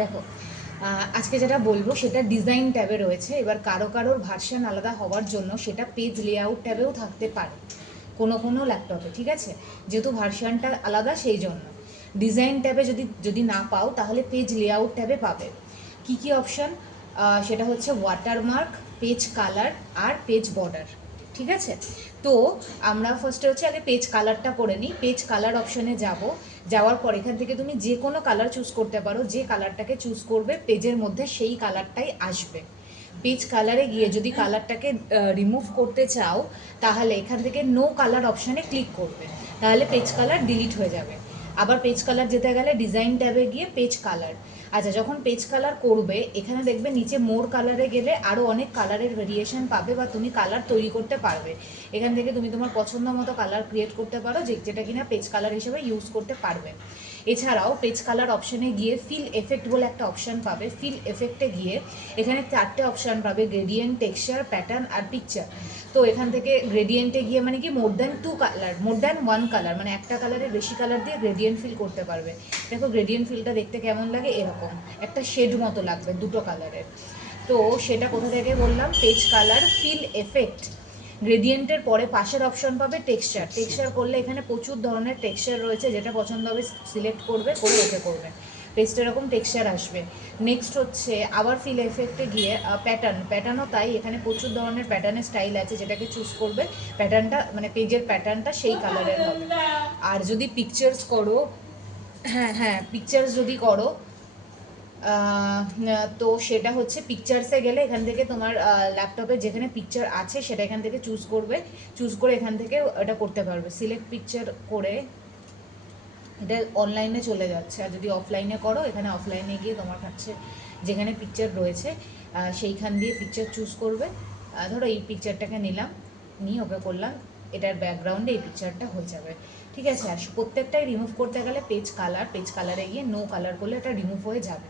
দেখো, আজকে যেটা বলবো সেটা ডিজাইন ট্যাবে রয়েছে। এবার কারোর ভার্সন আলাদা হওয়ার জন্য সেটা পেজ লেআউট ট্যাবেও থাকতে পারে কোনো কোনো ল্যাপটপে, ঠিক আছে? যেহেতু ভার্সনটা আলাদা সেই জন্য ডিজাইন ট্যাবে যদি যদি না পাও তাহলে পেজ লেআউট ট্যাবে পাবে। কি কি অপশান? সেটা হচ্ছে ওয়াটারমার্ক, পেজ কালার আর পেজ বর্ডার, ঠিক আছে? তো আমরা ফার্স্টে হচ্ছে আগে পেজ কালারটা করে নিই। পেজ কালার অপশানে যাওয়ার পর এখান থেকে তুমি যে কোনো কালার চুজ করতে পারো। যে কালারটাকে চুজ করবে পেজের মধ্যে সেই কালারটাই আসবে। পেজ কালারে গিয়ে যদি কালারটাকে রিমুভ করতে চাও তাহলে এখান থেকে নো কালার অপশানে ক্লিক করবে, তাহলে পেজ কালার ডিলিট হয়ে যাবে। আবার পেজ কালার যেতে গেলে ডিজাইন ট্যাবে গিয়ে পেজ কালার। আচ্ছা, যখন পেজ কালার করবে এখানে দেখবে নিচে মোর কালারে গেলে আরও অনেক কালারের ভেরিয়েশন পাবে বা তুমি কালার তৈরি করতে পারবে। এখান থেকে তুমি তোমার পছন্দ মতো কালার ক্রিয়েট করতে পারো যেটা কিনা পেজ কালার হিসেবে ইউজ করতে পারবে। এছাড়াও পেজ কালার অপশানে গিয়ে ফিল এফেক্ট বলে একটা অপশান পাবে। ফিল এফেক্টে গিয়ে এখানে 4টে অপশান পাবে: গ্রেডিয়েন্ট, টেক্সচার, প্যাটার্ন আর পিকচার। তো এখান থেকে গ্রেডিয়েন্টে গিয়ে মানে কি more than 2 colour, more than 1 colour, মানে একটা কালারের বেশি কালার দিয়ে গ্রেডিয়েন্ট ফিল করতে পারবে। দেখো গ্রেডিয়েন্ট ফিলটা দেখতে কেমন লাগে, এরকম একটা শেড মতো লাগবে দুটো কালারের। তো সেটা কোথা থেকে বললাম? পেজ কালার, ফিল এফেক্ট, গ্রেডিয়েন্টের পরে পাশের অপশন পাবে টেক্সচার। টেক্সচার করলে এখানে প্রচুর ধরনের টেক্সচার রয়েছে, যেটা পছন্দ হবে সিলেক্ট করবে, করে ওকে করবে, পেজটা এরকম টেক্সচার আসবে। নেক্সট হচ্ছে আবার ফিল এফেক্টে গিয়ে প্যাটার্নও তাই, এখানে প্রচুর ধরনের প্যাটার্নের স্টাইল আছে, যেটাকে চুজ করবে প্যাটার্নটা মানে পেজের প্যাটার্নটা সেই কালারের হবে। আর যদি পিকচার্স করো, হ্যাঁ হ্যাঁ পিকচার্স যদি করো তো সেটা হচ্ছে পিকচার্সে গেলে এখান থেকে তোমার ল্যাপটপে যেখানে পিকচার আছে সেটা এখান থেকে চুজ করবে। চুজ করে এখান থেকে এটা করতে পারবে, সিলেক্ট পিকচার করে এটা অনলাইনে চলে যাচ্ছে। আর যদি অফলাইনে করো এখানে অফলাইনে গিয়ে তোমার কাছে যেখানে পিকচার রয়েছে সেইখান দিয়ে পিকচার চুজ করবে। ধরো এই পিকচারটাকে নিলাম, নিয়ে ওকে করলাম, এটার ব্যাকগ্রাউন্ডে এই পিকচারটা হয়ে যাবে, ঠিক আছে? আর প্রত্যেকটাই রিমুভ করতে গেলে পেজ কালারে গিয়ে নো কালার করলে এটা রিমুভ হয়ে যাবে।